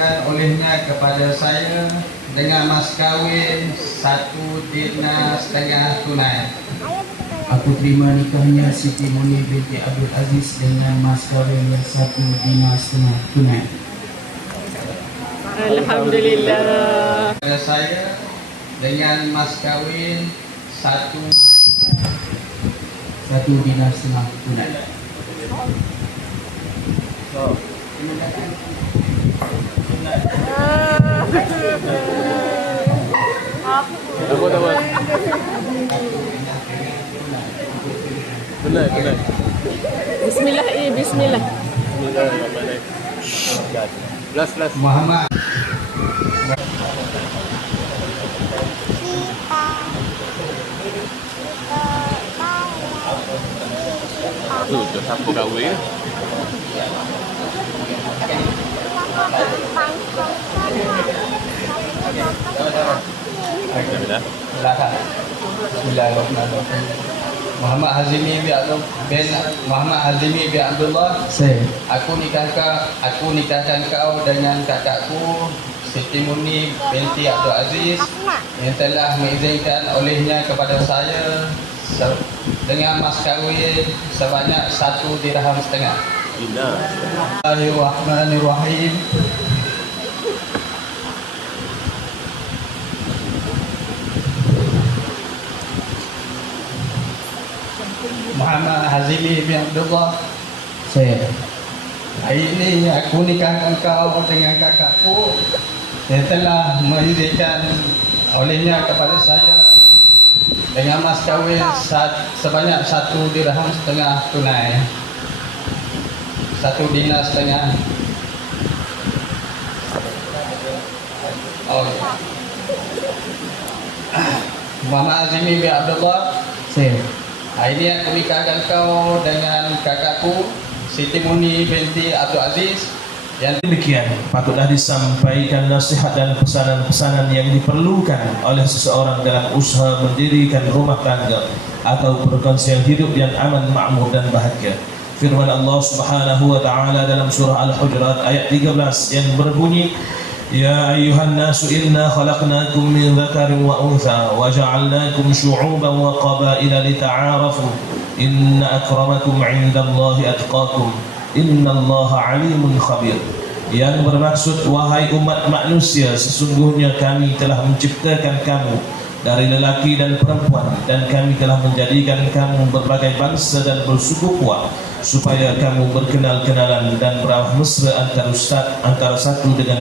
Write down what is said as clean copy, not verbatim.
diberikan olehnya kepada saya dengan mas kawin 1,5 dinar tunai. Aku terima nikahnya Siti Munir binti Abdul Aziz dengan mas kawin 1,5 dinar tunai. Alhamdulillah. Kepada saya dengan mas kawin 1 dinar tunai. Benar. Bismillah, bismillah. Belas. Muhammad Tu dah siapa kahwin? Bismillahirrahmanirrahim. Muhammad Hazimi bin Abdullah. Saya. Aku nikahkan kau dengan kakakku Siti Munir binti Abdul Aziz yang telah mengizinkan olehnya kepada saya dengan mas kawin sebanyak 1,5 dirham. Bismillahirrahmanirrahim. Muhammad Hazimi bin Abdullah. Saya. Hari ini aku nikahkan kau dengan kakakku yang telah mengizinkan olehnya kepada saya dengan mas kawin sebanyak 1,5 dirham tunai. 1 dinar setengah. Oh. Muhammad Hazimi bin Abdullah. Saya. Hari ini aku nikahkan kau dengan kakakku Siti Munir binti Abdul Aziz yang demikian patutlah disampaikan nasihat dan pesanan-pesanan yang diperlukan oleh seseorang dalam usaha mendirikan rumah tangga atau perkongsian hidup yang aman, makmur dan bahagia. Firman Allah Subhanahu wa taala dalam surah Al-Hujurat ayat 13 yang berbunyi, Ya ayuhan nasu inna khalaqnakum min dhakarin wa untha wa ja'alnakum syu'uban wa qabaila lita'arafu inna akramakum 'indallahi atqakum innallaha 'alimun khabir. Yang bermaksud, wahai umat manusia, sesungguhnya kami telah menciptakan kamu dari lelaki dan perempuan, dan kami telah menjadikan kamu berbagai bangsa dan bersuku kuat supaya kamu berkenal-kenalan dan beramah mesra antara satu dengan